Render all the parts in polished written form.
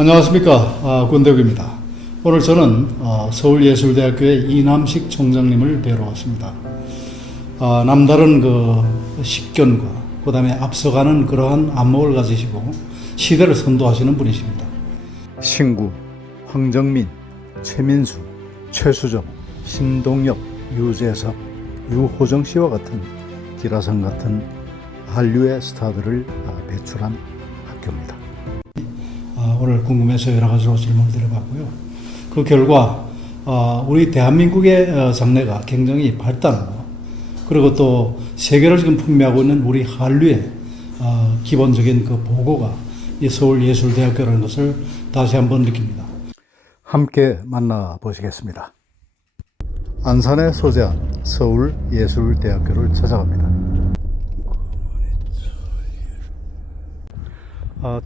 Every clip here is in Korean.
안녕하십니까. 권대국입니다. 오늘 저는 서울예술대학교의 이남식 총장님을 뵈러 왔습니다. 남다른 그 식견과 그 다음에 앞서가는 그러한 안목을 가지시고 시대를 선도하시는 분이십니다. 신구, 황정민, 최민수, 최수정, 신동엽, 유재석, 유호정 씨와 같은 기라성 같은 한류의 스타들을 배출한 학교입니다. 오늘 궁금해서 여러 가지로 질문을 드려봤고요. 그 결과 우리 대한민국의 장래가 굉장히 밝다는 거, 그리고 또 세계를 지금 풍미하고 있는 우리 한류의 기본적인 그 보고가 이 서울예술대학교라는 것을 다시 한번 느낍니다. 함께 만나보시겠습니다. 안산에 소재한 서울예술대학교를 찾아갑니다.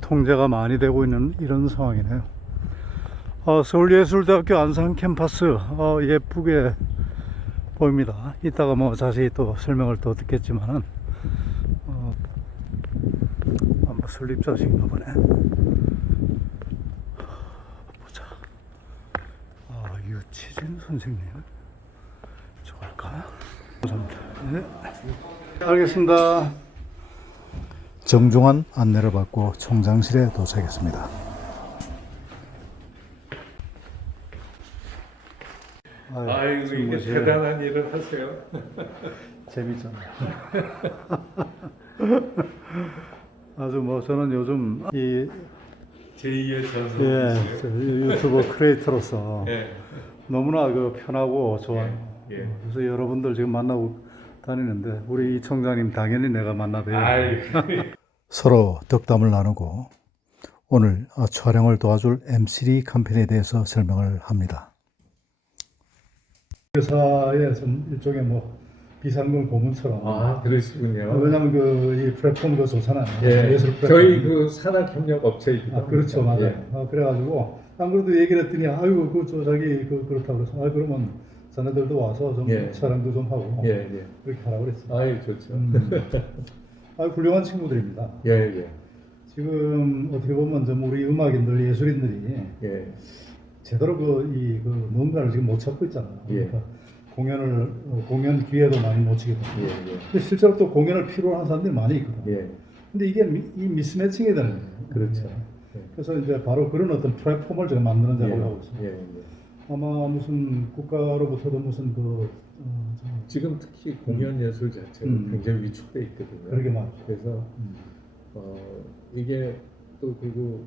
통제가 많이 되고 있는 이런 상황이네요. 서울예술대학교 안산 캠퍼스 예쁘게 보입니다. 이따가 뭐 자세히 또 설명을 더 듣겠지만은 아마 설립자신가 보네. 보자. 유치진 선생님 좋을까? 감사합니다. 네. 알겠습니다. 정중한 안내를 받고 총장실에 도착했습니다. 아이고 이게 대단한 일을 하세요. 재밌잖아요. 아주 뭐 저는 요즘 이 제2의 전성. 유튜버 크리에이터로서 너무나 그 편하고 좋아요. 예. 그래서 여러분들 지금 만나고 다니는데 우리 이 총장님 당연히 내가 만나봬요. 서로 덕담을 나누고 오늘 촬영을 도와줄 M3 컴퍼니에 대해서 설명을 합니다. 회사의 좀 일종의 뭐 비상금 고문처럼. 그러시군요. 왜냐면 이 플랫폼도 좋잖아요. 예. 예술 플랫폼. 저희 그 산학협력 업체이기도 합니다. 그렇죠, 맞아요. 예. 그래가지고 안 그래도 얘기를 했더니 아이고 자기 그렇다고 그래서 그러면 자네들도 와서 좀 촬영도 좀 하고 그렇게 하라고 그랬어요. 아유 좋죠. 훌륭한 친구들입니다. 예. 지금 어떻게 보면 좀 우리 음악인들, 예술인들이 제대로 뭔가를 지금 못 찾고 있잖아요. 그러니까 공연 기회도 많이 놓치게 되고. 근데 실제로 또 공연을 필요로 하는 사람들이 많이 있거든요. 근데 이게 이 미스매칭이 되는 거예요. 그렇죠. 그래서 이제 바로 그런 어떤 플랫폼을 제가 만드는 작업을 하고 있습니다. 아마 무슨 국가로부터도 무슨 지금 특히 공연 예술 자체가 굉장히 위축돼 있거든요. 그러게 말이죠. 그래서 이게 또 그리고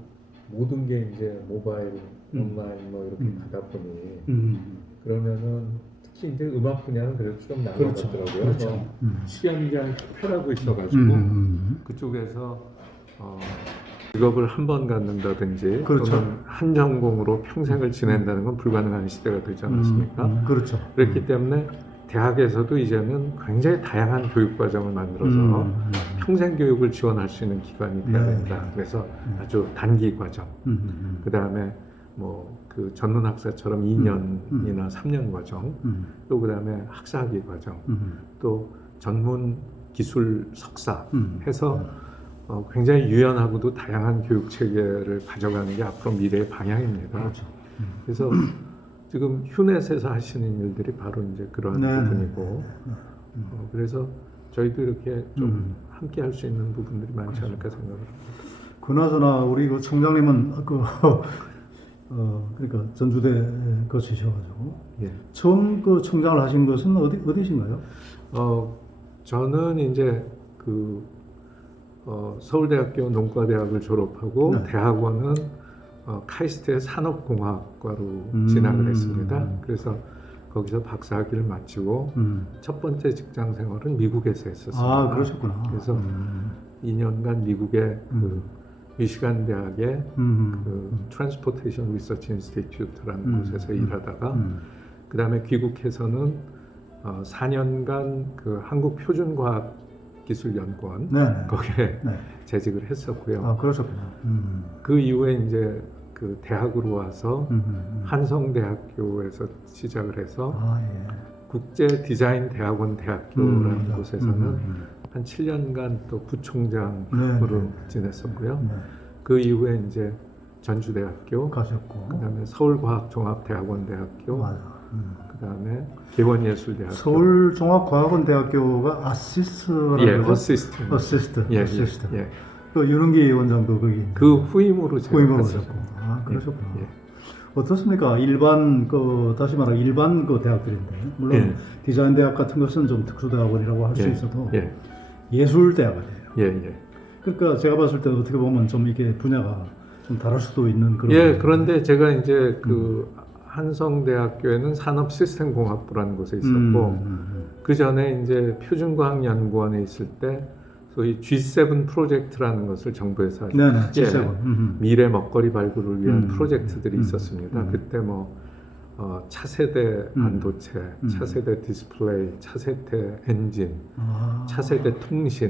모든 게 이제 모바일, 온라인 뭐 이렇게 가다 보니 그러면은 특히 이제 음악 분야는 그래도 좀 나은 것 같더라고요. 그렇죠. 시연장 협회라고 있어가지고 그쪽에서 직업을 한 번 갖는다든지 또는 한 전공으로 평생을 지낸다는 건 불가능한 시대가 되지 않았습니까? 그렇죠. 그렇기 때문에 대학에서도 이제는 굉장히 다양한 교육 과정을 만들어서 평생 교육을 지원할 수 있는 기관이 되어야 된다. 그래서 아주 단기 과정, 그 다음에 뭐 그 전문 학사처럼 2년이나 3년 과정, 또 그 다음에 학사학위 과정, 또 전문 기술 석사 해서 굉장히 유연하고도 다양한 교육 체계를 가져가는 게 앞으로 미래의 방향입니다. 그렇죠. 그래서 지금 휴넷에서 하시는 일들이 바로 이제 그런 부분이고, 그래서 저희도 이렇게 좀 함께 할 수 있는 부분들이 많지 않을까 생각을 합니다. 그나저나 우리 그 총장님은 그러니까 전주대 거치셔가지고 처음 그 총장을 하신 것은 어디신가요? 저는 이제 서울대학교 농과대학을 졸업하고 대학원은 카이스트의 산업공학과로 진학을 했습니다. 그래서 거기서 박사학위를 마치고 첫 번째 직장 생활은 미국에서 했었습니다. 그러셨구나. 그래서 2년간 미국의 미시간 대학의 트랜스포테이션 리서치 인스티튜트라는 곳에서 일하다가 그 다음에 귀국해서는 4년간 한국표준과학기술연구원 거기에 재직을 했었고요. 그러셨구나. 그 이후에 이제 대학으로 와서 한성대학교에서 시작을 해서 국제디자인대학원 대학교라는 곳에서는 한 7년간 또 부총장으로 지냈었고요. 그 이후에 이제 전주대학교, 가셨고. 그다음에 서울과학종합대학원대학교, 맞아. 그다음에 개원예술대학교. 서울종합과학원대학교가 아시스트라고 예, 그러죠? 어시스트. 어시스트. 예, 어시스트. 예, 예. 그 윤은기 원장도 거기 그 후임으로 제가 후임으로 갔었죠. 오셨고. 아, 그러셨구나. 예, 예. 어떻습니까? 일반 다시 말하면 일반 대학들인데 물론 예. 디자인 대학 같은 것은 좀 특수대학원이라고 할 수 예, 있어도 예, 예술대학원이에요. 예, 예. 그러니까 제가 봤을 때 어떻게 보면 좀 이게 분야가 좀 다를 수도 있는 그런. 예, 그런데 제가 이제 그 한성대학교에는 산업시스템공학부라는 곳에 있었고 그 전에 이제 표준과학연구원에 있을 때 소위 G7 프로젝트라는 것을 정부에서 아주 네네, 크게 G7. 미래 먹거리 발굴을 위한 프로젝트들이 음. 있었습니다. 그때 뭐 차세대 반도체, 차세대 디스플레이, 차세대 엔진, 차세대 통신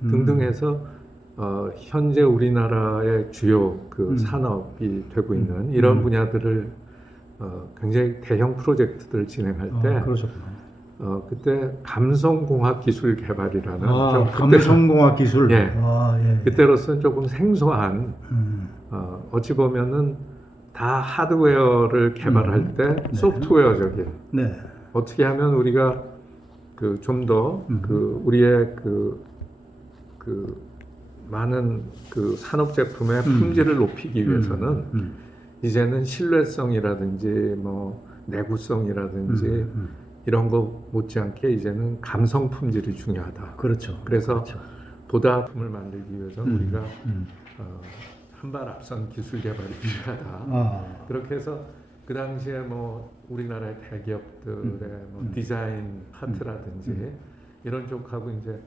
등등 해서 현재 우리나라의 주요 그 산업이 되고 있는 이런 분야들을 굉장히 대형 프로젝트들을 진행할 때 그러셨구나. 그때 감성공학기술 개발이라는 좀 감성공학 기술. 예. 예. 그때로서는 조금 생소한 어찌 보면은 다 하드웨어를 개발할 때 소프트웨어적인 네. 어떻게 하면 우리가 그 좀 더 그 우리의 그 많은 그 산업 제품의 품질을 높이기 위해서는 이제는 신뢰성이라든지 뭐 내구성이라든지 이런 거 못지않게 이제는 감성 품질이 중요하다. 그렇죠. 그래서 그렇죠. 보다품을 만들기 위해서는 우리가 한 발 앞선 기술 개발이 필요하다. 그렇게 해서 그 당시에 뭐 우리나라의 대기업들의 뭐 디자인 파트라든지 이런 쪽하고 이제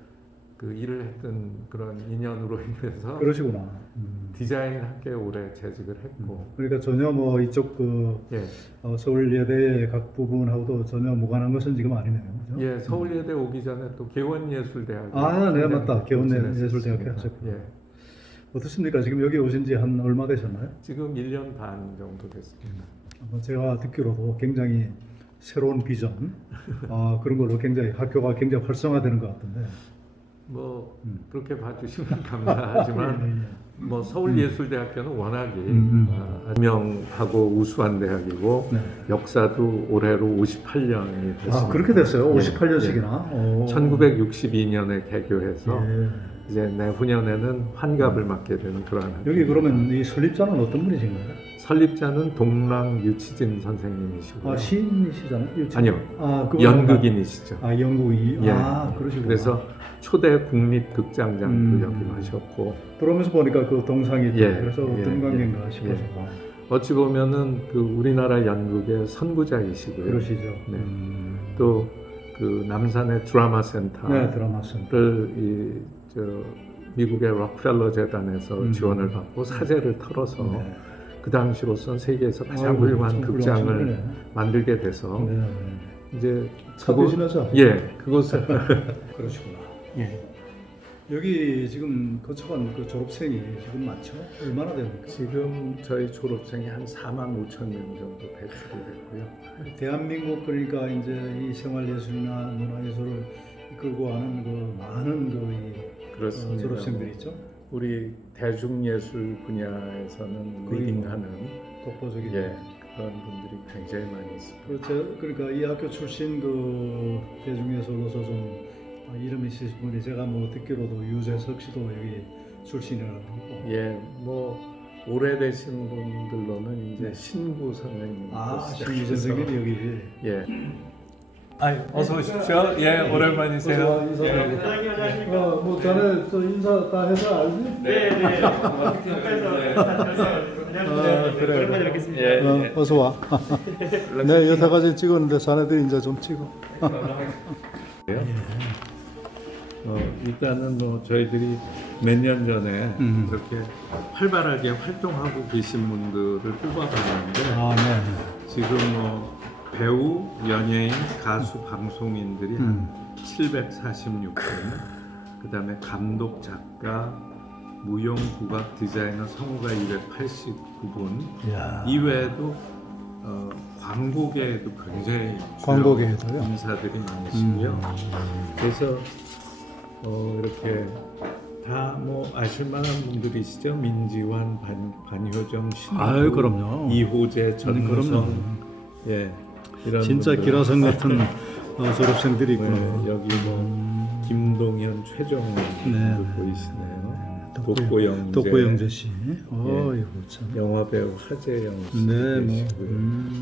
그 일을 했던 그런 인연으로 인해서 그러시구나. 디자인 학교에 오래 재직을 했고 그러니까 전혀 뭐 이쪽 예. 서울예대의 각 부분하고도 전혀 무관한 것은 지금 아니네요. 그죠? 예, 서울예대 오기 전에 또 개원예술대학 네, 맞다. 개원예술대학교 하셨구나. 예. 어떻습니까? 지금 여기 오신 지 한 얼마 되셨나요? 지금 1년 반 정도 됐습니다. 제가 듣기로도 굉장히 새로운 비전 그런 걸로 굉장히 학교가 굉장히 활성화되는 것 같은데. 뭐 그렇게 봐주시면 감사하지만 뭐 서울예술대학교는 워낙에 유명하고 우수한 대학이고 네. 역사도 올해로 58년이 됐습니다. 그렇게 됐어요? 예, 58년씩이나? 1962년에 개교해서 예. 이제 내후년에는 환갑을 맞게 되는 그러한 여기 그러면 이 설립자는 어떤 분이신가요? 설립자는 동랑 유치진 선생님이시고요. 시인이시잖아요? 아니요. 그분 연극인이시죠. 연극이. 예. 그러시구나. 그래서 초대 국립극장장도 역임하셨고 들어오면서 보니까 그 동상이 예, 그래서 예, 어떤 관계인가 예, 싶어서. 어찌 보면은 그 우리나라 연극의 선구자이시고요. 그러시죠. 네. 또 그 남산의 드라마 센터를 네, 드라마 센터. 미국의 록펠러 재단에서 지원을 받고 사재를 털어서 네. 그 당시로선 세계에서 가장 아이고, 훌륭한 좀 극장을 훌륭하시네. 만들게 돼서 네, 네. 이제 사되시면서 그곳을 그러시구나. 예. 여기 지금 거쳐간 그 졸업생이 지금 많죠? 얼마나 됩니까? 지금 저희 졸업생이 한 4만 5천 명 정도 배출이 됐고요. 대한민국 그러니까 이제 이 생활예술이나 문화예술을 이끌고 가는 그 많은 그렇습니다. 졸업생들이 있죠. 우리 대중예술 분야에서는 리딩하는 독보적인. 그런 분들이 굉장히 많이 있습니다. 그러니까 이 학교 출신 그 대중예술로서 좀 이름이 있으신 분이 제가 뭐 듣기로도 유재석 씨도 여기 출신이라고. 뭐 오래되신 분들로는 이제 신구 선생님. 신유 선생님이 여기. 예. 어서 오십시오. 예, 오랜만이세요. 뭐 전에 또 인사 다 해서 알지? 네. 그래. 오랜만에 뵙겠습니다. 어서 와. 네, 여태까지 찍었는데 자네들이 이제 좀 찍어. 일단은 뭐 저희들이 몇 년 전에 이렇게 활발하게 활동하고 계신 분들을 뽑아봤는데 네. 지금 뭐 배우, 연예인, 가수, 방송인들이 한 746분, 그 다음에 감독, 작가, 무용, 국악, 디자이너, 성우가 289분 이외에도 광고계에도 굉장히 광고계에도요? 인사들이 많으시고요. 그래서 이렇게 다 뭐 아실만한 분들이시죠. 민지환, 반효정, 아유, 그럼요. 이호재, 전무성, 예, 이런 진짜 분들. 기라성 같은 졸업생들이 있구나. 네, 여기 뭐 김동현, 최정원 네. 보이시네요. 독고영재, 독고영재 씨. 예. 이거 참. 영화배우 하재영 씨 네, 뭐. 계시고요.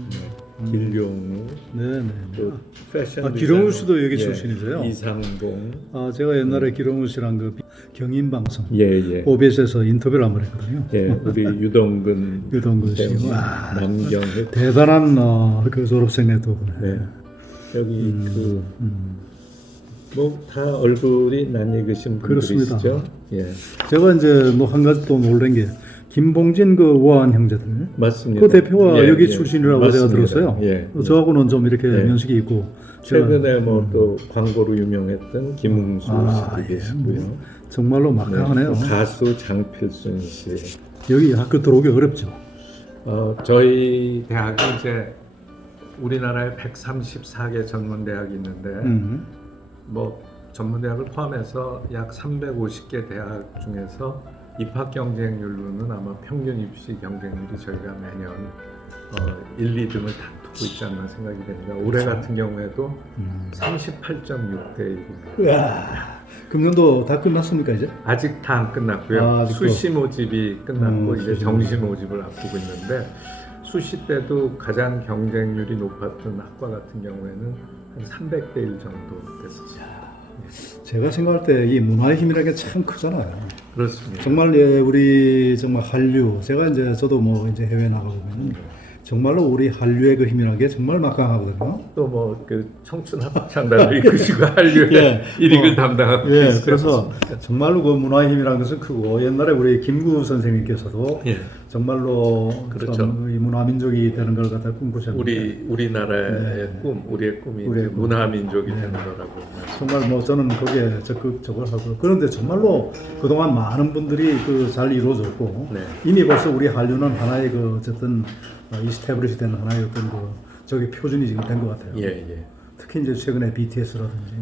네. 길룡우, 네. 또 패션 기룡우 디자이너, 씨도 여기 예, 출신이세요? 이상봉, 제가 옛날에 기룡우 씨랑 그 경인방송 예. OBS에서 인터뷰를 한번 했거든요. 예, 우리 유동근 씨. 남경혜, 대단한 그 졸업생의 두 분. 네. 여기 뭐 다 얼굴이 낯익으신 그렇습니다. 분들이시죠? 예, 제가 이제 뭐 한 가지 또 놀란 게 김봉진 그 우아한 형제들. 맞습니다. 그 대표가 예, 여기 예. 출신이라고 맞습니다. 제가 들었어요. 예, 저하고는 좀 이렇게 예. 면식이 있고. 최근에 뭐 또 광고로 유명했던 김웅수 씨도 예. 계시고요. 정말로 네, 막강하네요. 또 가수 장필순 씨. 여기 학교 들어오기 어렵죠. 저희 대학이 이제 우리나라에 134개 전문대학이 있는데 뭐 전문대학을 포함해서 약 350개 대학 중에서 입학 경쟁률로는 아마 평균 입시 경쟁률이 저희가 매년 1, 2등을 다투고 있지 않나 생각이 됩니다. 올해 같은 경우에도 38.6대 1입니다. 이야, 금년도 다 끝났습니까 이제? 아직 다 안 끝났고요. 아직도. 수시 모집이 끝났고 이제 수시 정시 모집. 모집을 앞두고 있는데 수시 때도 가장 경쟁률이 높았던 학과 같은 경우에는 한 300대 1 정도 됐었어요. 제가 생각할 때 이 문화의 힘이라는 게 참 크잖아요. 그렇습니다. 정말 우리 정말 한류. 제가 이제 저도 뭐 이제 해외 나가 보면 정말로 우리 한류의 그 힘이라는 게 정말 막강하거든요. 또 뭐 그 청춘 합창단을 이끄시고 한류의 예, 1위를 담당하고 예, 계시죠. 그래서 정말로 그 문화의 힘이라는 것은 크고 옛날에 우리 김구 선생님께서도 예. 정말로 그렇죠. 좀 이 문화민족이 되는 걸 갖다 꿈꾸셨는데 우리나라의 꿈, 우리의 꿈이 우리의 이제 꿈. 문화민족이 되는 거라고. 정말 뭐 저는 거기에 적극적으로 하고 그런데 정말로 그동안 많은 분들이 그 잘 이루어졌고 네. 이미 벌써 우리 한류는 하나의 그 어쨌든 이스태블리시 된 하나의 어떤 그 저기 표준이 지금 된 것 같아요. 예. 특히 이제 최근에 BTS라든지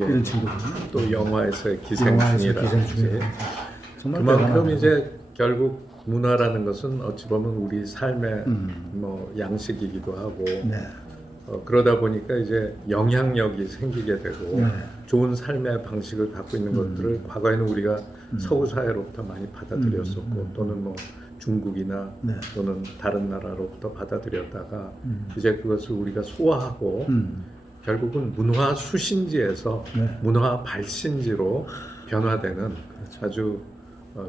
예. 이런 친구들 또 영화에서의 영화에서 기생충이라든지. 기생충이라든지 정말 그만큼 대단하네요. 이제 결국 문화라는 것은 어찌 보면 우리 삶의 뭐 양식이기도 하고 네. 그러다 보니까 이제 영향력이 생기게 되고 네. 좋은 삶의 방식을 갖고 있는 것들을 과거에는 우리가 서구 사회로부터 많이 받아들였었고 또는 뭐 중국이나 네. 또는 다른 나라로부터 받아들였다가 이제 그것을 우리가 소화하고 결국은 문화 수신지에서 네. 문화 발신지로 변화되는 아주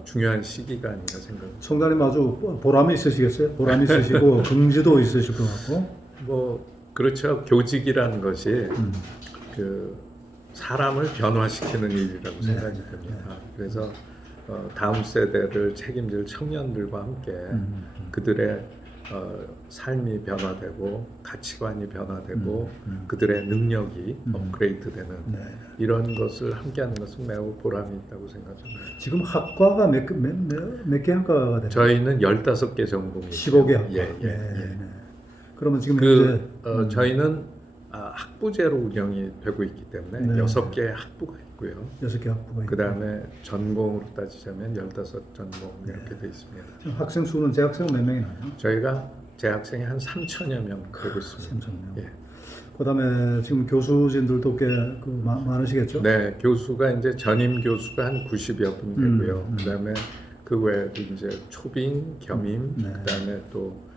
중요한 시기가 아닌가 생각합니다. 총장님 아주 보람이 있으시겠어요? 보람이 있으시고 긍지도 있으실 것 같고 뭐 그렇죠. 교직이라는 것이 그 사람을 변화시키는 일이라고 생각이 됩니다. 그래서 다음 세대를 책임질 청년들과 함께 그들의 삶이 변화되고 가치관이 변화되고 그들의 능력이 업그레이드되는 이런 것을 함께하는 것은 매우 보람이 있다고 생각합니다. 지금 학과가 몇 개 학과가 되나요? 저희는 15개 전공이 15개 학과. 예. 네. 그러면 지금 그 저희는 학부제로 운영이 되고 있기 때문에 네. 6개의 학부가 있고요. 6개 학부가 그 다음에 전공으로 따지자면 15전공 이렇게 돼 있습니다. 지금 학생 수는 재학생은 몇 명이나요? 저희가 재학생이 한 3천여 명 되고 있습니다. 3,000명. 예. 그다음에 지금 교수진들도 꽤 많으시겠죠? 네, 교수가 이제 전임 교수가 한 90여 분 되고요. 그 다음에 그 외에도 이제 초빙, 겸임, 네. 그 다음에 또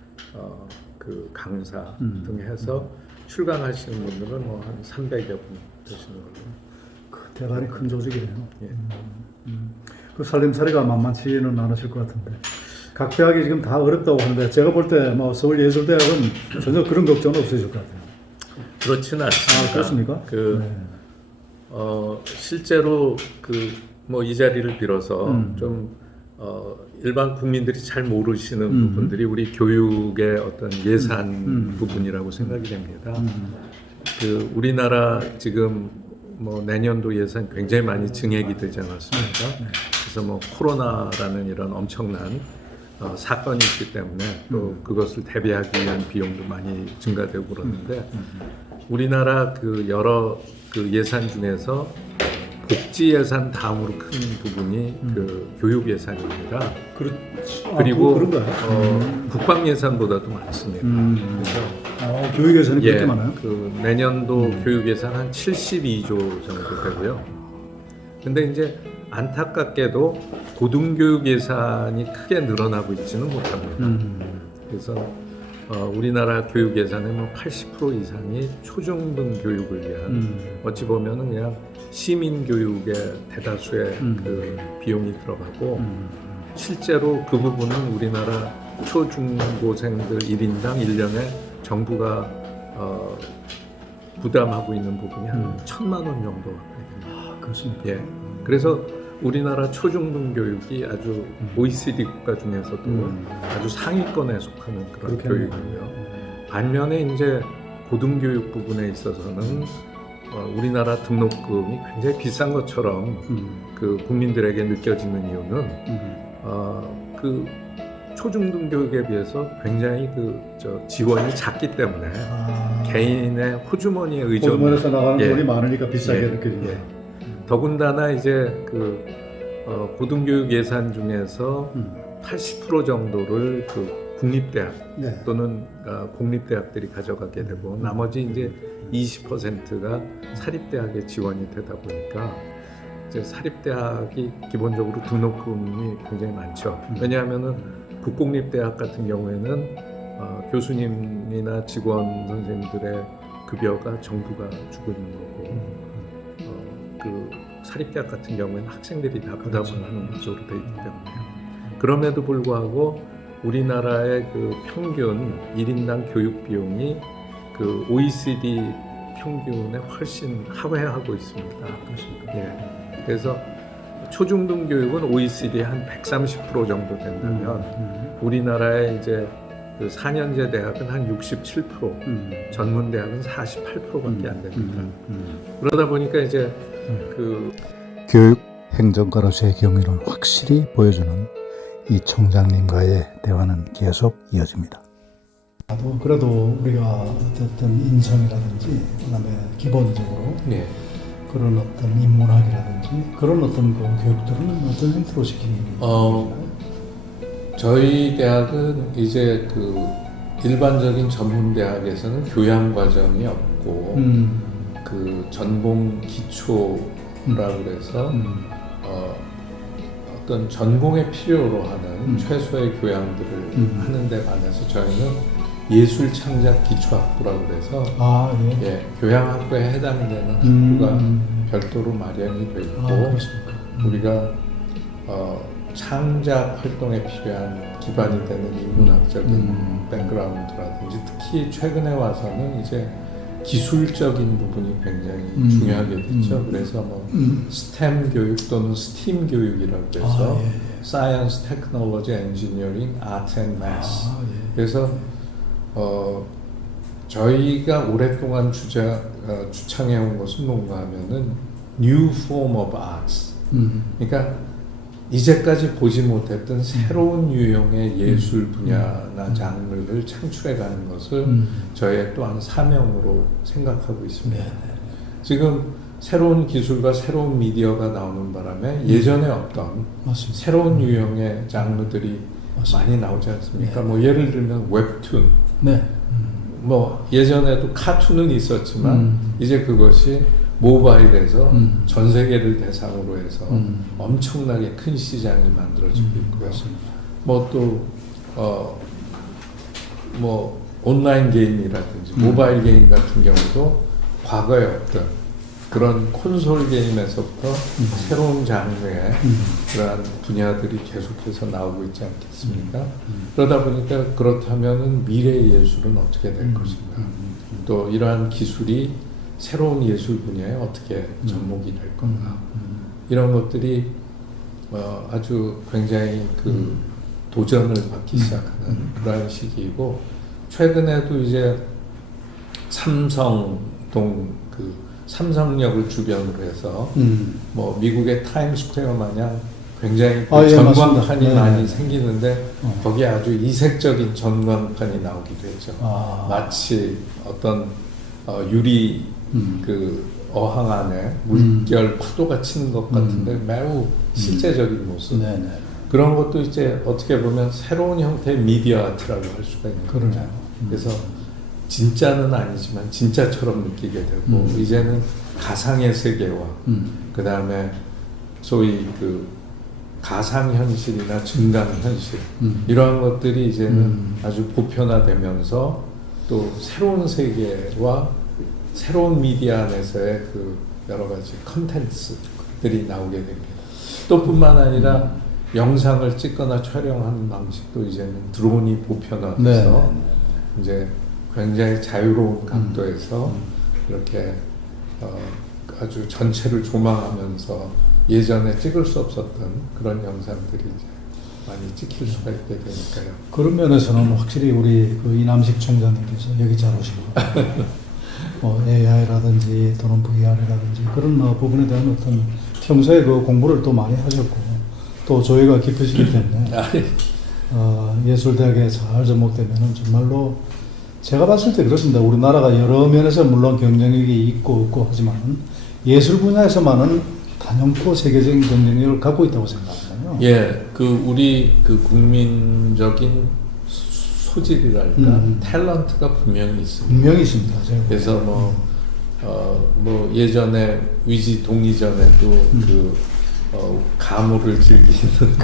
그 강사 등 해서 출강하시는 분들은 뭐 한 300여 분 되시는 걸로. 대단히 큰 조직이네요. 예. 그 살림살이가 만만치는 않으실 것 같은데 각 대학이 지금 다 어렵다고 하는데 제가 볼 때 뭐 서울예술대학은 전혀 그런 걱정은 없으실 것 같아요. 그렇지는 않습니다. 그렇습니까? 실제로 그 뭐 이 자리를 빌어서 좀 일반 국민들이 잘 모르시는 부분들이 우리 교육의 어떤 예산 부분이라고 생각이 됩니다. 그 우리나라 지금 뭐 내년도 예산 굉장히 많이 증액이 되지 않았습니까? 그래서 뭐 코로나라는 이런 엄청난 사건이 있기 때문에 또 그것을 대비하기 위한 비용도 많이 증가되고 그러는데 우리나라 그 여러 그 예산 중에서 복지 예산 다음으로 큰 부분이 그 교육 예산입니다. 그렇죠. 그리고 그런가요? 국방 예산보다도 많습니다. 그래서 교육 예산이 그렇게 많아요? 그 내년도 교육 예산 한 72조 정도 되고요. 근데 이제 안타깝게도 고등교육 예산이 크게 늘어나고 있지는 못합니다. 그래서 우리나라 교육 예산의 뭐 80% 이상이 초중등 교육을 위한 어찌 보면은 그냥 시민 교육의 대다수의 그 비용이 들어가고 실제로 그 부분은 우리나라 초중고생들 1인당 1년에 정부가 부담하고 있는 부분이 한 1,000만 원 정도 됩니다. 그렇습니까? 예. 그래서 우리나라 초중등 교육이 아주 OECD 국가 중에서도 아주 상위권에 속하는 그런 그렇겠네요. 교육이고요. 반면에 이제 고등교육 부분에 있어서는 우리나라 등록금이 굉장히 비싼 것처럼 그 국민들에게 느껴지는 이유는 그 초중등 교육에 비해서 굉장히 지원이 작기 때문에 개인의 호주머니에 의존. 호주머니에서 나가는 예. 돈이 많으니까 비싸게 예. 느껴진다. 예. 더군다나 이제 그 고등교육 예산 중에서 80% 정도를 그 국립대학 네. 또는 공립대학들이 가져가게 되고 나머지 이제 20%가 사립대학에 지원이 되다 보니까 이제 사립대학이 기본적으로 등록금이 굉장히 많죠. 왜냐하면은 국공립대학 같은 경우에는 교수님이나 직원 선생님들의 급여가 정부가 주고 있는 거고 그 사립대학 같은 경우에는 학생들이 다 부담을 하는 구조로 되어 있기 때문에요. 그럼에도 불구하고 우리나라의 그 평균 1인당 교육 비용이 그 OECD 평균에 훨씬 하회하고 있습니다. 그렇습니까? 예. 그래서 초중등 교육은 OECD 한 130% 정도 된다면 우리나라의 이제 그 4년제 대학은 한 67%, 전문 대학은 48%밖에 안 됩니다. 그러다 보니까 이제 그 교육 행정가로서의 경위를 확실히 보여주는 이 총장님과의 대화는 계속 이어집니다. 그래도 우리가 어쨌든 인성이라든지 그다음에 기본적으로 네. 그런 어떤 인문학이라든지 그런 어떤 그 교육들은 어떤 형태로 시키는 저희 대학은 이제 그 일반적인 전문 대학에서는 교양 과정이 없고 그 전공 기초라고 그래서 어떤 전공에 필요로 하는 최소의 교양들을 하는데 반해서 저희는 예술 창작 기초학부라고 그래서 예, 교양학부에 해당되는 학부가 별도로 마련이 돼 있고 우리가 창작 활동에 필요한 기반이 되는 인문학적인 백그라운드라든지 특히 최근에 와서는 이제 기술적인 부분이 굉장히 중요하게 됐죠. 그래서 뭐 스템 교육 또는 스팀 교육이라고 해서 Science, Technology, Engineering, Art and Math. 그래서 저희가 오랫동안 주창해온 것은 뭔가 하면은 New Form of Arts. 그러니까 이제까지 보지 못했던 새로운 유형의 예술 분야나 장르를 창출해가는 것을 저의 또한 사명으로 생각하고 있습니다. 지금 새로운 기술과 새로운 미디어가 나오는 바람에 예전에 없던 새로운 유형의 장르들이 많이 나오지 않습니까? 뭐 예를 들면 웹툰. 뭐 예전에도 카툰은 있었지만 이제 그것이 모바일에서 전 세계를 대상으로 해서 엄청나게 큰 시장이 만들어지고 있고요. 뭐 또 뭐 온라인 게임이라든지 모바일 게임 같은 경우도 과거에 없던 그런 콘솔 게임에서부터 새로운 장르의 그러한 분야들이 계속해서 나오고 있지 않겠습니까? 그러다 보니까 그렇다면 미래의 예술은 어떻게 될 것인가? 또 이러한 기술이 새로운 예술 분야에 어떻게 접목이 될 건가? 이런 것들이 아주 굉장히 그 도전을 받기 시작하는 그러한 시기이고 최근에도 이제 삼성동 그 삼성역을 주변으로 해서 뭐 미국의 타임스퀘어 마냥 굉장히 전광판이 많이 생기는데 거기에 아주 이색적인 전광판이 나오기도 했죠. 마치 어떤 유리 그 어항 안에 물결 파도가 치는 것 같은데 매우 실제적인 모습. 네네. 그런 것도 이제 어떻게 보면 새로운 형태의 미디어 아트라고 할 수가 있는 거죠. 그러네요. 그래서 진짜는 아니지만 진짜처럼 느끼게 되고 이제는 가상의 세계와 그 다음에 소위 그 가상현실이나 증강현실 이러한 것들이 이제는 아주 보편화되면서 또 새로운 세계와 새로운 미디어 안에서의 그 여러 가지 컨텐츠들이 나오게 됩니다. 또 뿐만 아니라 영상을 찍거나 촬영하는 방식도 이제는 드론이 보편화돼서 이제 굉장히 자유로운 각도에서 이렇게 아주 전체를 조망하면서 예전에 찍을 수 없었던 그런 영상들이 이제 많이 찍힐 수가 있게 되니까요. 그런 면에서는 확실히 우리 그 이남식 총장님께서 여기 잘 오시고 AI라든지 또는 VR이라든지 그런 부분에 대한 어떤 평소에 그 공부를 또 많이 하셨고 또 조예가 깊으시기 때문에 예술대학에 잘 접목되면은 정말로 제가 봤을 때 그렇습니다. 우리나라가 여러 면에서 물론 경쟁력이 있고 없고 하지만 예술 분야에서만은 단연코 세계적인 경쟁력을 갖고 있다고 생각하거든요. 예, 그 우리 그 국민적인 소질이랄까 탤런트가 분명히 있습니다. 분명히 있습니다. 그래서 뭐 예전에 위지 동이전에도 가물을 즐기는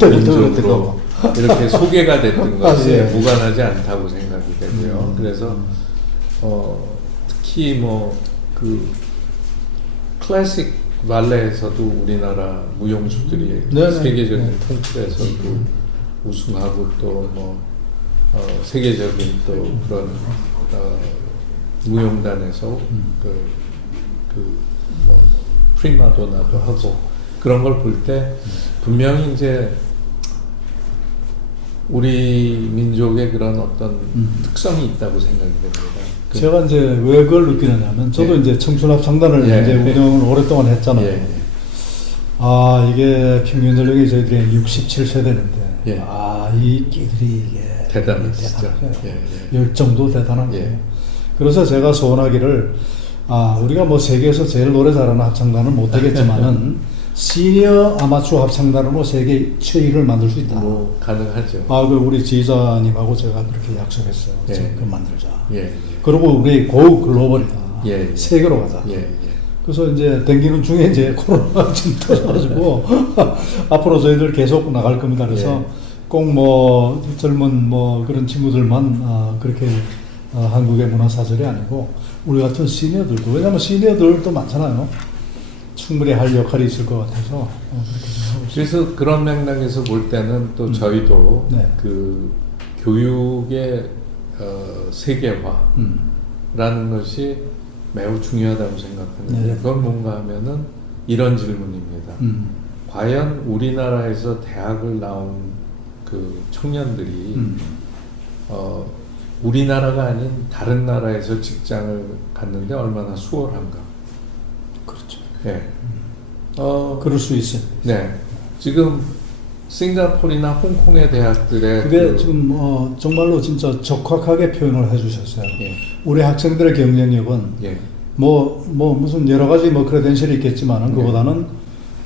민족으로 이렇게 소개가 됐던 것이 예. 무관하지 않다고 생각이 되고요. 그래서 특히 뭐 그 클래식 발레에서도 우리나라 무용수들이 세계적인 컬투에서도 우승하고 또 뭐 세계적인 또 그런 무용단에서 뭐 프리마도나도 하고 그런 걸 볼 때 분명히 이제 우리 민족의 그런 어떤 특성이 있다고 생각이 됩니다. 제가 이제 왜 그걸 느끼느냐면 저도 이제 청춘합창단을 이제 운영을 오랫동안 했잖아요. 이게 평균 연령이 저희들이 67세대인데 이 끼들이 이게 대단하시죠. 열정도 대단하고 그래서 제가 소원하기를 우리가 뭐 세계에서 제일 노래 잘하는 합창단은 못 되겠지만은 시니어 아마추어 합창단으로 뭐 세계 최일을 만들 수 있다. 뭐 가능하죠. 그 우리 지휘자님하고 제가 그렇게 약속했어요. 그 만들자. 예. 그리고 우리 고 글로벌이다. 세계로 가자. 그래서 이제 댕기는 중에 이제 코로나가 지금 터져가지고 앞으로 저희들 계속 나갈 겁니다. 그래서 꼭 뭐 젊은 뭐 그런 친구들만 그렇게 한국의 문화사절이 아니고 우리 같은 시니어들도 왜냐하면 시니어들도 많잖아요. 충분히 할 역할이 있을 것 같아서 그렇게 생각하고 있습니다. 그래서 그런 맥락에서 볼 때는 또 저희도 그 교육의 세계화라는 것이 매우 중요하다고 생각하는데 그건 뭔가 하면은 이런 질문입니다. 과연 우리나라에서 대학을 나온 그 청년들이 우리나라가 아닌 다른 나라에서 직장을 갔는데 얼마나 수월한가? 그렇죠. 네. 그럴 수 있어요. 네. 지금 싱가포르나 홍콩의 대학들의 그게 지금 정말로 진짜 적확하게 표현을 해주셨어요. 우리 학생들의 경쟁력은 뭐 무슨 여러 가지 뭐 크레덴셜이 있겠지만은 그보다는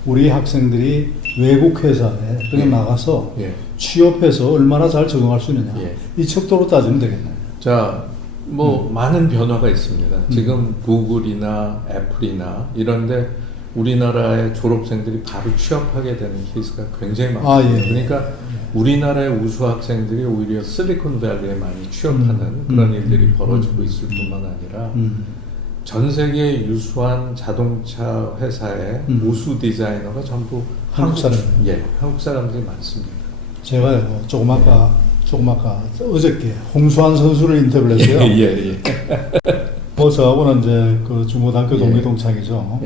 우리 학생들이 외국 회사에 나가서 취업해서 얼마나 잘 적응할 수 있느냐 이 척도로 따지면 되겠네요. 자, 뭐 많은 변화가 있습니다. 지금 구글이나 애플이나 이런데 우리나라의 졸업생들이 바로 취업하게 되는 케이스가 굉장히 많습니다. 그러니까 우리나라의 우수 학생들이 오히려 실리콘밸리에 많이 취업하는 그런 일들이 벌어지고 있을 뿐만 아니라 전 세계 유수한 자동차 회사의 우수 디자이너가 전부 한국 사람. 한국 사람들이 많습니다. 제가요 조금 아까 어저께 홍수환 선수를 인터뷰를 했어요. 뭐 저하고는 이제 그 중고등학교 동기 동창이죠.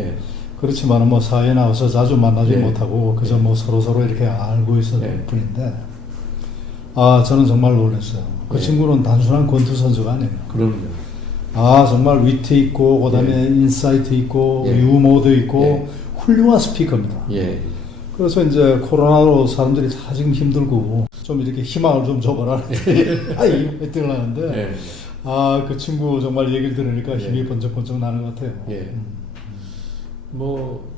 그렇지만 뭐 사회에 나와서 자주 만나지 못하고 그저 뭐 서로 이렇게 알고 있었을 뿐인데 저는 정말 놀랐어요. 그 친구는 단순한 권투 선수가 아니에요. 그럼요. 정말 위트 있고 그다음에 인사이트 있고 유머도 있고 훌륭한 스피커입니다. 그래서 이제 코로나로 사람들이 다 지금 힘들고 좀 이렇게 희망을 좀 줘봐라. 이거 뜨려는데 그 친구 정말 얘기를 들으니까 힘이 번쩍번쩍 나는 것 같아요. 뭐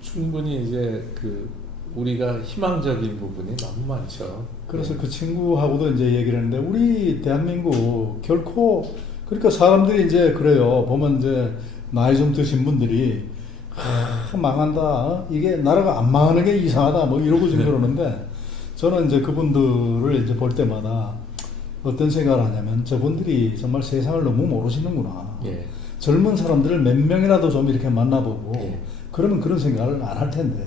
충분히 이제 그 우리가 희망적인 부분이 너무 많죠. 그래서 그 친구하고도 이제 얘기를 했는데 우리 대한민국 결코 그러니까 사람들이 이제 그래요. 보면 이제 나이 좀 드신 분들이 망한다. 이게 나라가 안 망하는 게 이상하다. 뭐 이러고 지금 그러는데 저는 이제 그분들을 이제 볼 때마다 어떤 생각을 하냐면 저분들이 정말 세상을 너무 모르시는구나. 예. 젊은 사람들을 몇 명이라도 좀 이렇게 만나보고 예. 그러면 그런 생각을 안 할 텐데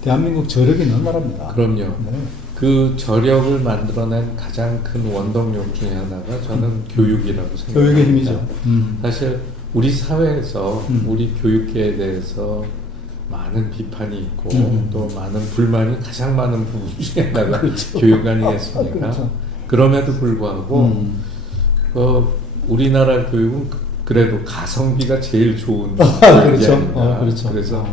대한민국 저력이 있는 나라입니다. 그럼요. 네. 그 저력을 만들어낸 가장 큰 원동력 중에 하나가 저는 교육이라고 생각합니다. 교육의 힘이죠. 사실 우리 사회에서 우리 교육계에 대해서 많은 비판이 있고 또 많은 불만이 가장 많은 부분 중에 하나가 그렇죠. 교육 아니겠습니까? 그렇죠. 그럼에도 불구하고 우리나라 교육은 그래도 가성비가 제일 좋은 교육이 그렇죠. 아닌가. 그렇죠. 그래서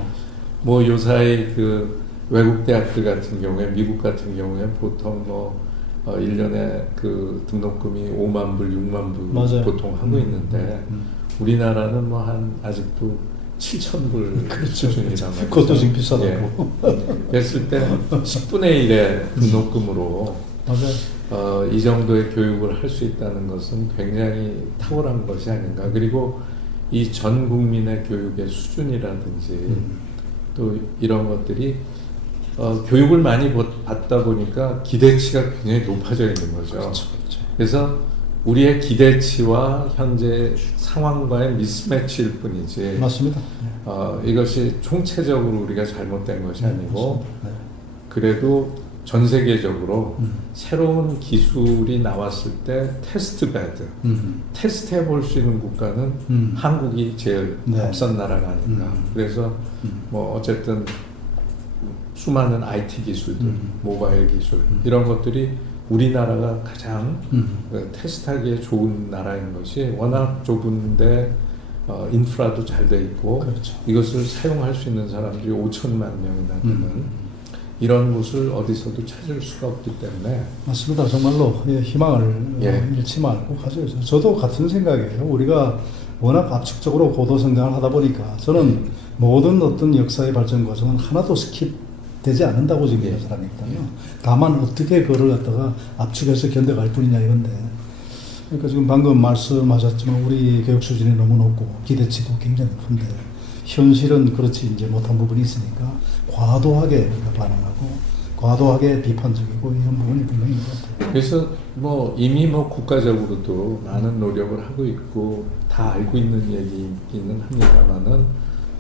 뭐 요사이 그 외국 대학들 같은 경우에 미국 같은 경우에 보통 뭐 1년에 그 등록금이 5만 불, 6만 불 맞아요. 보통 하고 있는데 우리나라는 뭐 한 아직도 7천 불 수준이란 말이죠. 그것도 지금 비싸다고. 예. 그랬을 때 10분의 1의 등록금으로 맞아요. 이 정도의 교육을 할 수 있다는 것은 굉장히 탁월한 것이 아닌가. 그리고 이 전 국민의 교육의 수준이라든지 또 이런 것들이 교육을 많이 받다 보니까 기대치가 굉장히 높아져 있는 거죠. 그렇죠. 그래서 우리의 기대치와 현재 상황과의 미스매치일 뿐이지. 맞습니다. 이것이 총체적으로 우리가 잘못된 것이 아니고 네. 그래도 전 세계적으로 새로운 기술이 나왔을 때 테스트 베드, 테스트 해볼 수 있는 국가는 한국이 제일 네. 앞선 나라가 아닌가. 그래서 뭐 어쨌든 수많은 IT 기술들, 모바일 기술 이런 것들이 우리나라가 가장 테스트하기에 좋은 나라인 것이 워낙 좁은데 인프라도 잘 돼 있고 그렇죠. 이것을 사용할 수 있는 사람들이 5천만 명이나 되는 이런 곳을 어디서도 찾을 수가 없기 때문에 맞습니다. 정말로 희망을 잃지 말고 가져야죠. 저도 같은 생각이에요. 우리가 워낙 압축적으로 고도 성장을 하다 보니까 저는 모든 어떤 역사의 발전 과정은 하나도 스킵되지 않는다고 지금 이런 사람이거든요. 다만 어떻게 그걸 갖다가 압축해서 견뎌갈 뿐이냐 이건데. 그러니까 지금 방금 말씀하셨지만 우리 교육 수준이 너무 높고 기대치도 굉장히 높은데 현실은 그렇지 이제 못한 부분이 있으니까 과도하게 우리가 반응하고 과도하게 비판적이고 이런 부분이 분명히 있는 것 같아요. 그래서 뭐 이미 뭐 국가적으로도 많은 노력을 하고 있고 다 알고 있는 얘기는 합니다만은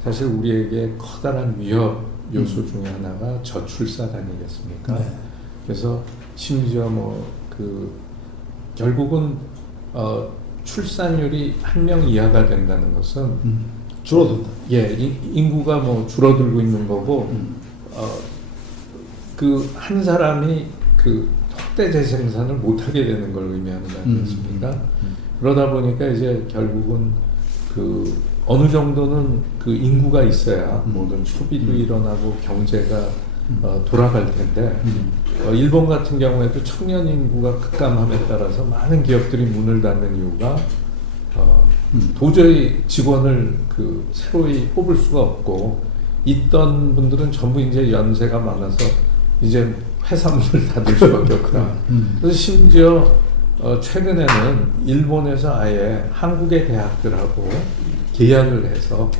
사실 우리에게 커다란 위협 요소 중에 하나가 저출산 아니겠습니까? 네. 그래서 심지어 뭐 그 결국은 출산율이 1명 이하가 된다는 것은 줄어든다. 예, 인구가 뭐 줄어들고 있는 거고 그 한 사람이 그 확대 재생산을 못하게 되는 걸 의미하는 거 아니겠습니까? 그러다 보니까 이제 결국은 그 어느 정도는 그 인구가 있어야 모든 소비도 일어나고 경제가 돌아갈 텐데 일본 같은 경우에도 청년 인구가 급감함에 따라서 많은 기업들이 문을 닫는 이유가 도저히 직원을 그 새로이 뽑을 수가 없고 있던 분들은 전부 이제 연세가 많아서 이제 회사 문을 닫을 수밖에 없다. 그래서 심지어 최근에는 일본에서 아예 한국의 대학들하고 계약을 해서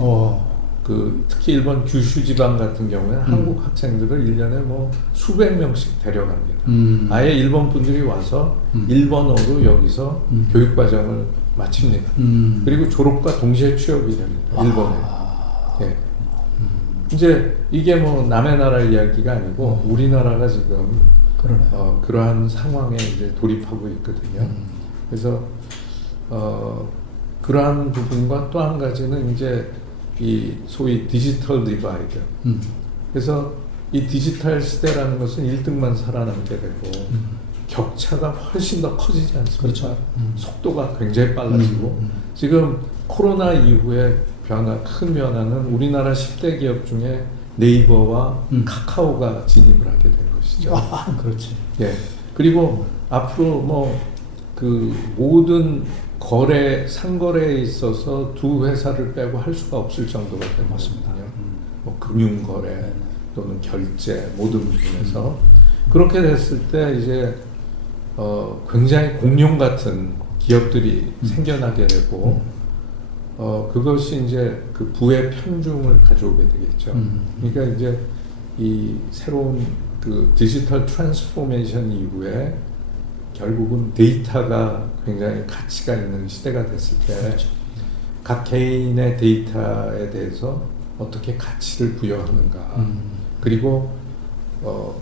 그 특히 일본 규슈 지방 같은 경우에는 한국 학생들을 1년에 뭐 수백 명씩 데려갑니다. 아예 일본 분들이 와서 일본어로 여기서 교육 과정을 마칩니다. 그리고 졸업과 동시에 취업이 됩니다. 일본에. 예. 이제 이게 뭐 남의 나라 이야기가 아니고 우리나라가 지금 그러한 상황에 이제 돌입하고 있거든요. 그래서 그러한 부분과 또 한 가지는 이제 이 소위 디지털 디바이드. 그래서 이 디지털 시대라는 것은 1등만 살아남게 되고 격차가 훨씬 더 커지지 않습니까? 그렇죠. 속도가 굉장히 빨라지고 지금 코로나 이후에 큰 변화는 우리나라 10대 기업 중에 네이버와 카카오가 진입을 하게 된 것이죠. 그렇지. 예. 그리고 앞으로 뭐 그 모든 상거래에 있어서 두 회사를 빼고 할 수가 없을 정도가 된 것입니다. 뭐 금융거래 또는 결제 모든 부분에서 그렇게 됐을 때 이제 굉장히 공룡 같은 기업들이 생겨나게 되고 그것이 이제 그 부의 편중을 가져오게 되겠죠. 그러니까 이제 이 새로운 그 디지털 트랜스포메이션 이후에 결국은 데이터가 굉장히 가치가 있는 시대가 됐을 때 각 개인의 데이터에 대해서 어떻게 가치를 부여하는가 그리고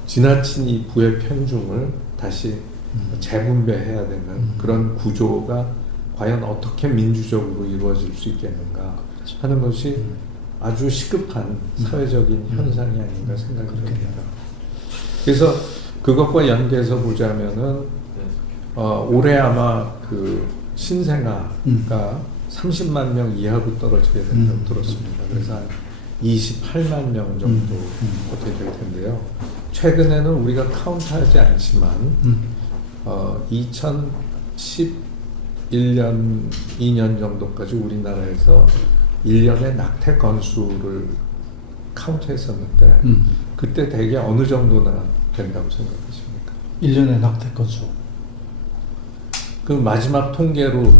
지나친 이 부의 편중을 다시 재분배해야 되는 그런 구조가 과연 어떻게 민주적으로 이루어질 수 있겠는가 하는 것이 아주 시급한 사회적인 현상이 아닌가 생각이 듭니다. 그래서 그것과 연계해서 보자면은 올해 아마 그 신생아가 30만 명 이하로 떨어지게 된다고 들었습니다. 그래서 한 28만 명 정도 어떻게 될 텐데요. 최근에는 우리가 카운트하지 않지만 2011년, 2년 정도까지 우리나라에서 1년의 낙태 건수를 카운트했었는데 그때 대개 어느 정도나 된다고 생각하십니까? 1년에 낙태 건수. 그 마지막 통계로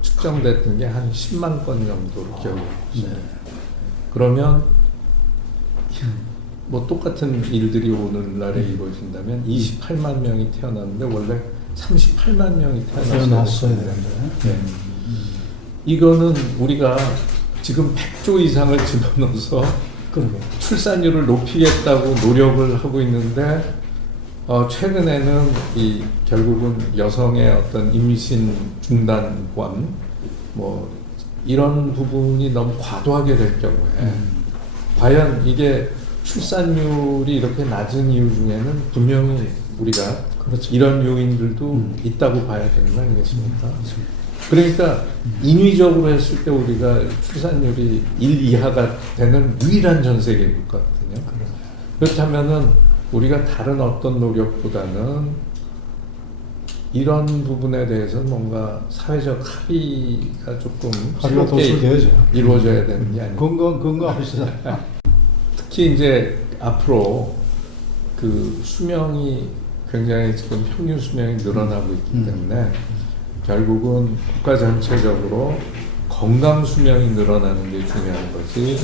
측정됐던 게 한 10만 건 정도로 기억이 납니다. 그러면 뭐 똑같은 일들이 오늘날에 이루어진다면 28만 명이 태어났는데 원래 38만 명이 태어났어야 되는데 이거는 우리가 지금 100조 이상을 집어넣어서 출산율을 높이겠다고 노력을 하고 있는데 최근에는 이 결국은 여성의 어떤 임신 중단권 뭐 이런 부분이 너무 과도하게 될 경우에 과연 이게 출산율이 이렇게 낮은 이유 중에는 분명히 우리가 이런 요인들도 있다고 봐야 되는 거 아니겠습니까? 그러니까 인위적으로 했을 때 우리가 출산율이 1 이하가 되는 유일한 전 세계 국가거든요. 그렇다면은 우리가 다른 어떤 노력보다는 이런 부분에 대해서 뭔가 사회적 합의가 조금 새롭게 이루어져야 되는 게 아닌가. 건강합시다. 특히 이제 앞으로 그 수명이 굉장히 지금 평균 수명이 늘어나고 있기 때문에 결국은 국가 전체적으로 건강 수명이 늘어나는 게 중요한 거지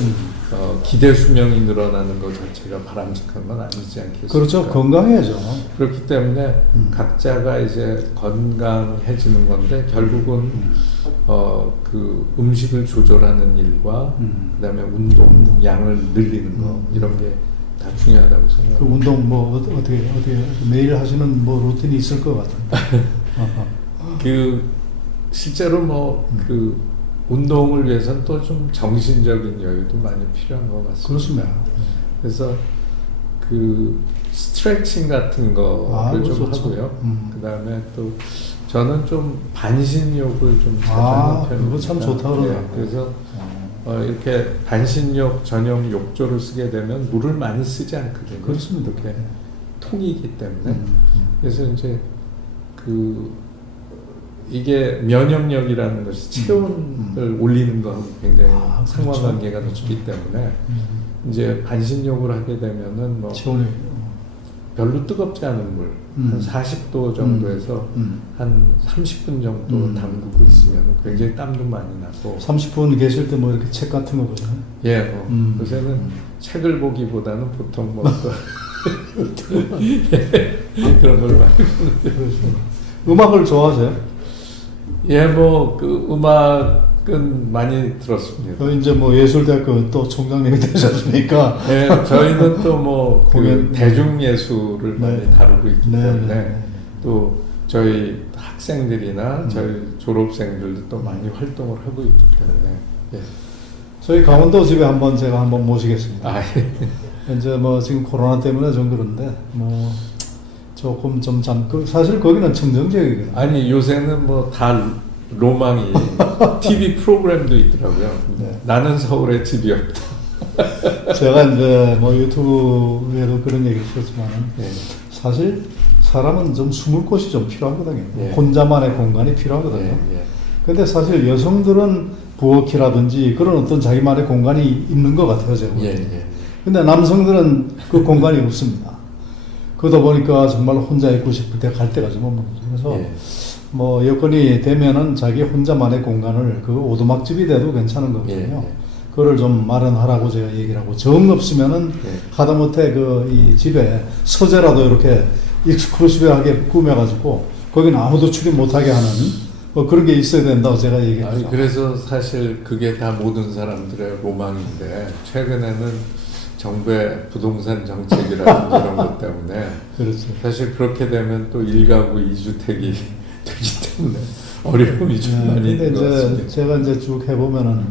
기대 수명이 늘어나는 것 자체가 바람직한 건 아니지 않겠습니까? 그렇죠. 건강해야죠. 그렇기 때문에 각자가 이제 건강해지는 건데 결국은 그 음식을 조절하는 일과 그다음에 운동 양을 늘리는 거 이런 게 다 중요하다고 생각합니다. 그 운동 뭐 어떻게 매일 하시는 뭐 루틴이 있을 것 같은데. 그 실제로 뭐 그 운동을 위해서는 또 좀 정신적인 여유도 많이 필요한 것 같습니다. 그렇습니다. 그래서 그 스트레칭 같은 거를 좀 하고요. 그 다음에 또 저는 좀 반신욕을 좀 자주 하는 편입니다. 그거 참 좋다 그러더라고요. 그래서 이렇게 반신욕 전용 욕조를 쓰게 되면 물을 많이 쓰지 않거든요. 그렇습니다. 이렇게 통이기 때문에. 그래서 이제 그 이게 면역력이라는 것이 체온을 올리는 거하고 굉장히 상관관계가 높기 때문에 이제 반신욕을 하게 되면은 뭐 체온이 별로 뜨겁지 않은 물, 한 40도 정도에서 한 30분 정도 담그고 있으면 굉장히 땀도 많이 나고 30분 계실 때 뭐 이렇게 책 같은 거 보잖아요. 예, 요새는 책을 보기보다는 보통 뭐 그런 걸 많이 보는데 음악을 좋아하세요? 예, 뭐 그 음악은 많이 들었습니다. 이제 뭐 예술대학교 또 총장님이 되셨으니까. 네, 저희는 또 뭐 그 대중예술을 많이 다루고 있기 때문에 또 저희 학생들이나 저희 졸업생들도 또 많이 활동을 하고 있기 때문에 예. 저희 강원도 집에 제가 한번 모시겠습니다. 예. 이제 뭐 지금 코로나 때문에 좀 그런데 뭐 조금 사실 거기는 청정지역이거든요. 아니 요새는 뭐 다 로망이 TV 프로그램도 있더라고요. 나는 서울에 집이 없다. 제가 이제 뭐 유튜브에도 그런 얘기를 했지만 사실 사람은 좀 숨을 곳이 좀 필요하거든요. 혼자만의 공간이 필요하거든요. 근데 사실 여성들은 부엌이라든지 그런 어떤 자기만의 공간이 있는 것 같아요, 제가. 근데 남성들은 그 공간이 없습니다. 그러다 보니까 정말 혼자 있고 싶을 때 갈 데가 좀 없는 거죠. 그래서 뭐 여건이 되면은 자기 혼자만의 공간을 그 오두막집이 돼도 괜찮은 거거든요. 그거를 좀 마련하라고 제가 얘기를 하고, 정 없으면은 하다못해 그 이 집에 서재라도 이렇게 익스클루시브하게 꾸며가지고 거기는 아무도 출입 못하게 하는 뭐 그런 게 있어야 된다고 제가 얘기했죠. 그래서 사실 그게 다 모든 사람들의 로망인데 최근에는 정부의 부동산 정책이라든지 이런 것 때문에 그렇죠. 사실 그렇게 되면 또 1가구 2주택이 되기 때문에 어려움이 좀 많이 있는 것 같습니다. 제가 이제 쭉 해보면은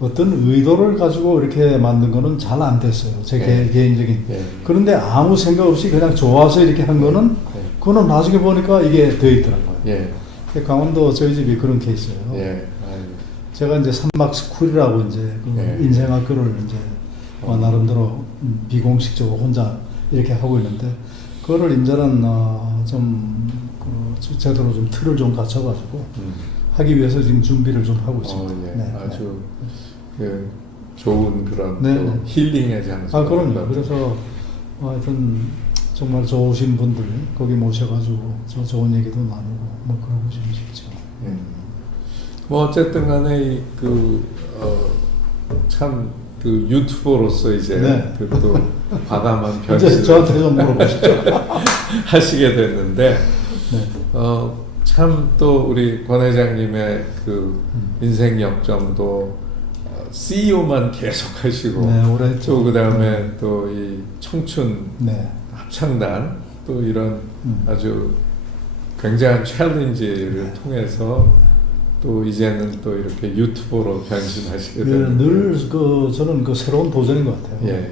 어떤 의도를 가지고 이렇게 만든 거는 잘 안 됐어요. 제 개인적인. 그런데 아무 생각 없이 그냥 좋아서 이렇게 한 거는 그거는 나중에 보니까 이게 더 있더라고요. 강원도 저희 집이 그런 케이스예요. 제가 이제 산막 스쿨이라고 이제 그 인생학교를 이제 나름대로 비공식적으로 혼자 이렇게 하고 있는데, 그거를 이제는 제대로 좀 틀을 좀 갖춰가지고 하기 위해서 지금 준비를 좀 하고 있습니다. 아주 그 좋은 그런 또 힐링의 장소. 그럼요. 그래서 하여튼 정말 좋으신 분들 거기 모셔가지고 좋은 얘기도 나누고 뭐 그러고 싶죠. 뭐 어쨌든 간에 참 그 유튜버로서 이제 또 과감한 변신 이제 저한테 좀 물어보시죠. 하시게 됐는데 참 또 우리 권 회장님의 그 인생 역점도 CEO만 계속 하시고 또 그다음에 또 이 청춘 합창단 또 이런 아주 굉장한 챌린지를 통해서 또 이제는 또 이렇게 유튜버로 변신하시게 되는 늘 저는 그 새로운 도전인 것 같아요.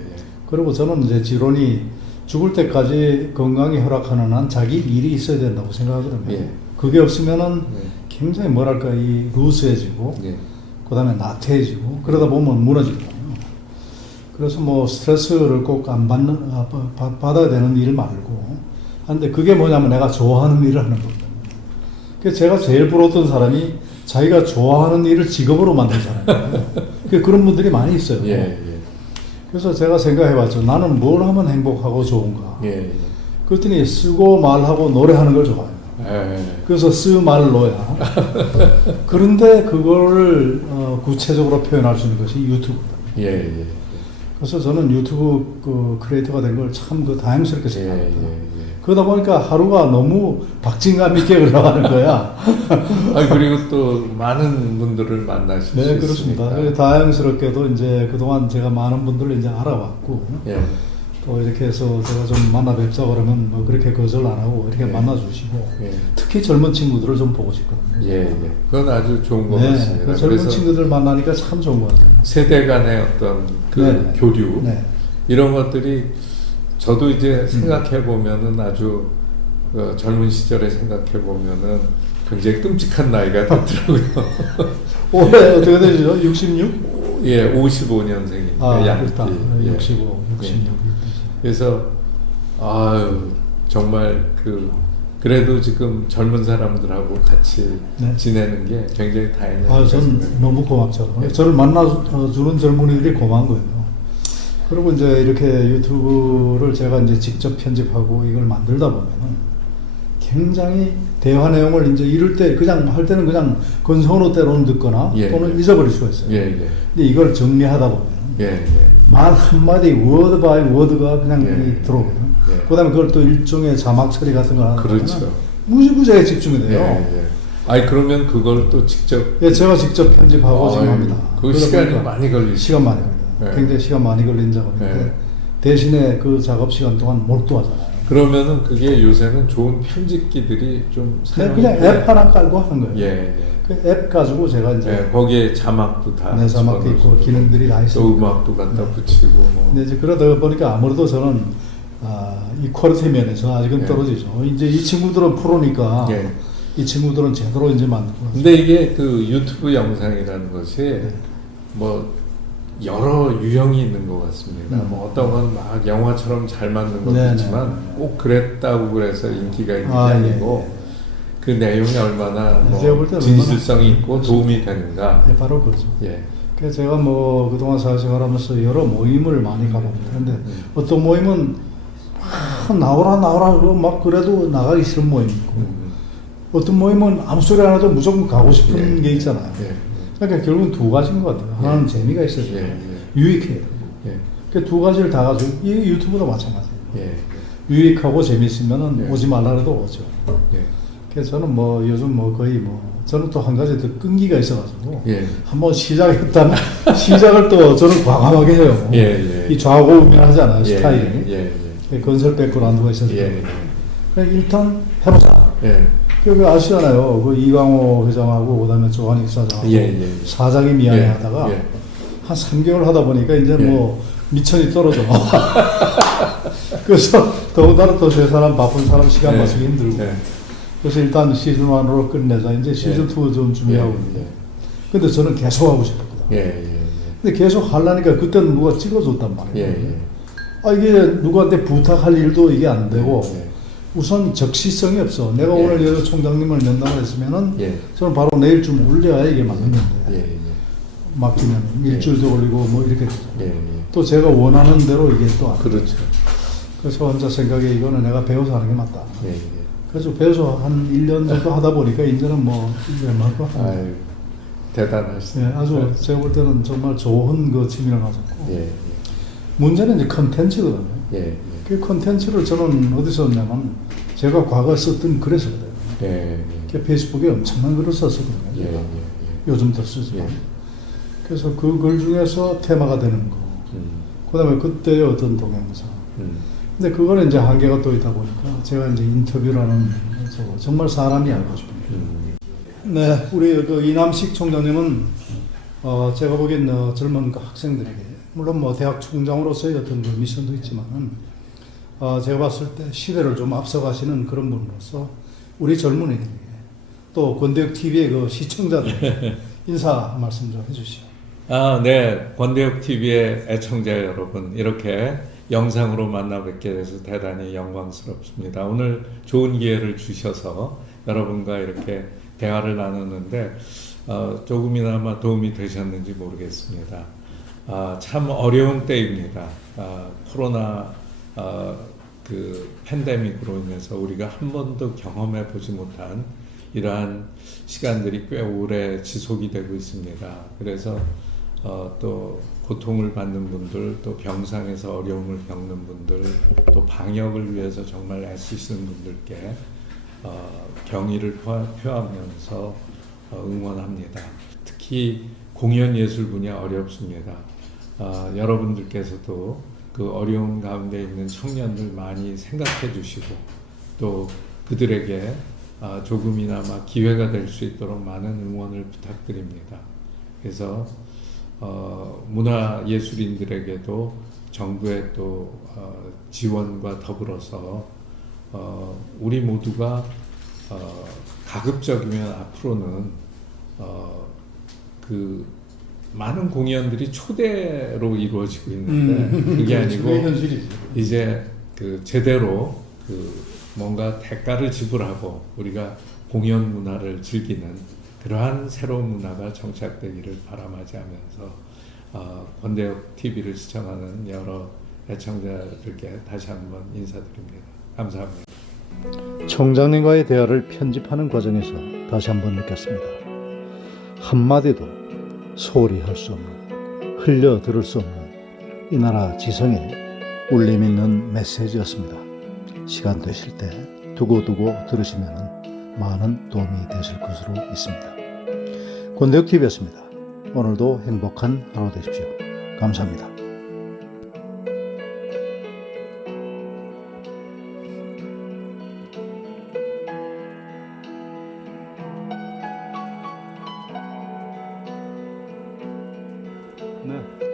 그리고 저는 이제 지론이 죽을 때까지 건강이 허락하는 한 자기 일이 있어야 된다고 생각하거든요. 그게 없으면은 굉장히 뭐랄까 이 루스해지고 그다음에 나태해지고 그러다 보면 무너지거든요. 그래서 뭐 스트레스를 꼭 안 받아야 되는 일 말고 한데, 그게 뭐냐면 내가 좋아하는 일을 하는 겁니다. 그래서 제가 제일 부러웠던 사람이 자기가 좋아하는 일을 직업으로 만들잖아요. 그런 분들이 많이 있어요. 그래서 제가 생각해봤죠. 나는 뭘 하면 행복하고 좋은가. 그랬더니 쓰고 말하고 노래하는 걸 좋아해요. 그래서 쓰말로야. 그런데 그거를 구체적으로 표현할 수 있는 것이 유튜브다. 그래서 저는 유튜브 그 크리에이터가 된 걸 참 다행스럽게 생각합니다. 그러다 보니까 하루가 너무 박진감 있게 흘러가는 거야. 그리고 또 많은 분들을 만나실 수 있으니까. 그렇습니다. 다행스럽게도 이제 그동안 제가 많은 분들을 이제 알아왔고, 또 이렇게 해서 제가 좀 만나 뵙자 그러면 뭐 그렇게 거절 안 하고 이렇게 만나주시고, 특히 젊은 친구들을 좀 보고 싶거든요. 그건 아주 좋은 것 같습니다. 그 젊은 친구들 만나니까 참 좋은 것 같아요. 세대 간의 어떤 그 교류, 이런 것들이 저도 이제 생각해 보면은 아주 젊은 시절에 생각해 보면은 굉장히 끔찍한 나이가 됐더라고요. 올해 어떻게 되죠? 66? 55년생이니까 양띠. 65, 66. 그래서 정말 그래도 지금 젊은 사람들하고 같이 지내는 게 굉장히 다행이에요. 저는 너무 고맙죠. 저를 만나주는 젊은이들이 고마운 거예요. 그리고 이제 이렇게 유튜브를 제가 이제 직접 편집하고 이걸 만들다 보면은 굉장히 대화 내용을 이제 이럴 때 그냥 할 때는 그냥 건성으로 때로는 듣거나 또는 잊어버릴 수가 있어요. 근데 이걸 정리하다 보면 말 한마디 워드 바이 워드가 그냥 들어오거든요. 그다음에 그걸 또 일종의 자막 처리 같은 걸 하는 거는 무지무지하게 집중이 돼요. 그러면 그걸 또 직접 제가 직접 편집하고 지금 합니다. 그 시간이 많이 걸리죠. 시간 많이 걸려요. 굉장히 시간 많이 걸린 작업인데 대신에 그 작업 시간 동안 몰두하잖아요. 그러면은 그게 요새는 좋은 편집기들이 좀 그냥 앱 하나 깔고 하는 거예요. 그 앱 가지고 제가 이제 거기에 자막도 다 자막도 있고 기능들이 다 있어요. 또 음악도 갖다 붙이고 뭐. 근데 이제 그러다 보니까 아무래도 저는 이 퀄리티 면에서 아직은 떨어지죠. 이제 이 친구들은 프로니까 이 친구들은 제대로 이제 만들고. 근데 이게 그 유튜브 영상이라는 것이 뭐 여러 유형이 있는 것 같습니다. 뭐 어떤 건 막 영화처럼 잘 만든 것도 있지만 꼭 그랬다고 그래서 인기가 있는 게 아니고 그 내용이 얼마나 제가 볼 때는 진실성이 있고 도움이 되는가. 네, 바로 그렇죠. 예. 그래서 제가 뭐 그동안 사회생활하면서 여러 모임을 많이 가봅니다. 근데 어떤 모임은 나오라 막 그래도 나가기 싫은 모임이 있고 어떤 모임은 아무 소리 안 해도 무조건 가고 싶은 게 있잖아요. 그러니까 결국은 두 가지인 것 같아요. 하나는 재미가 있어야 되고 유익해요. 그 두 가지를 다 가지고 이 유튜브도 마찬가지예요. 유익하고 재밌으면 오지 말라 해도 오죠. 그래서 저는 뭐 요즘 뭐 거의 뭐 저는 또 한 가지 더 끈기가 있어가지고 한번 시작했다면 시작을 또 저는 과감하게 해요. 이 좌우면하잖아요 스타일이. 건설 백그라운드가 있어서 그냥 일단 해보자. 그 아시잖아요. 그 이광호 회장하고 그다음에 조한익 사장하고 사장이 미안해하다가 한 3개월 하다 보니까 이제 뭐 미천이 떨어져. 그래서 더군다나 또 세 사람 바쁜 사람 시간 맞추기 힘들고. 그래서 일단 시즌 1으로 끝내자. 이제 시즌 2 좀 준비하고 있는데. 근데 저는 계속 하고 싶었거든. 근데 계속 하려니까 그때는 누가 찍어줬단 말이에요. 이게 누구한테 부탁할 일도 이게 안 되고. 우선 적시성이 없어. 내가 오늘 여기 총장님을 면담을 했으면은 저는 바로 내일쯤 올려야 이게 맞는 건데. 맡기면 일주일도 올리고 뭐 이렇게 되죠. 또 제가 원하는 대로 이게 또 안 그렇죠. 그래서 혼자 생각에 이거는 내가 배워서 하는 게 맞다. 그래서 배워서 한 1년 정도 하다 보니까 이제는 뭐 이제 말고 대단하시네요. 아주 제가 볼 때는 정말 좋은 그 취미를 가졌고 문제는 이제 컨텐츠거든요. 그 컨텐츠를 저는 어디서 얻냐면 제가 과거에 썼던 글에 썼거든요. 그 페이스북에 엄청난 글을 썼었거든요. 요즘도 쓰지만. 그래서 그 글 중에서 테마가 되는 거. 그 다음에 그때의 어떤 동영상. 근데 그거는 이제 한계가 또 있다 보니까 제가 이제 인터뷰라는 정말 사람이 알고 싶습니다. 네, 우리 그 이남식 총장님은 제가 보기엔 젊은 그 학생들에게 물론 뭐 대학 총장으로서의 어떤 그 미션도 있지만은 제가 봤을 때 시대를 좀 앞서가시는 그런 분으로서 우리 젊은이들에게 또 권대역 TV의 그 시청자들 인사 말씀 좀 해주시죠. 네. 권대역 TV의 애청자 여러분, 이렇게 영상으로 만나 뵙게 돼서 대단히 영광스럽습니다. 오늘 좋은 기회를 주셔서 여러분과 이렇게 대화를 나눴는데 조금이나마 도움이 되셨는지 모르겠습니다. 참 어려운 때입니다. 코로나 그 팬데믹으로 인해서 우리가 한 번도 경험해 보지 못한 이러한 시간들이 꽤 오래 지속이 되고 있습니다. 그래서 또 고통을 받는 분들, 또 병상에서 어려움을 겪는 분들, 또 방역을 위해서 정말 애쓰시는 분들께 경의를 표하면서 응원합니다. 특히 공연 예술 분야 어렵습니다. 여러분들께서도 그 어려운 가운데 있는 청년들 많이 생각해 주시고 또 그들에게 조금이나마 기회가 될 수 있도록 많은 응원을 부탁드립니다. 그래서 문화예술인들에게도 정부의 또 지원과 더불어서 우리 모두가 가급적이면 앞으로는 그 많은 공연들이 초대로 이루어지고 있는데 그게 아니고 이제 그 제대로 그 뭔가 대가를 지불하고 우리가 공연 문화를 즐기는 그러한 새로운 문화가 정착되기를 바람하면서 권대역 TV를 시청하는 여러 애청자들께 다시 한번 인사드립니다. 감사합니다. 총장님과의 대화를 편집하는 과정에서 다시 한번 느꼈습니다. 한마디도 소홀히 할 수 없는, 흘려 들을 수 없는 이 나라 지성에 울림 있는 메시지였습니다. 시간 되실 때 두고두고 들으시면 많은 도움이 되실 것으로 있습니다. 권대역TV였습니다. 오늘도 행복한 하루 되십시오. 감사합니다. 네.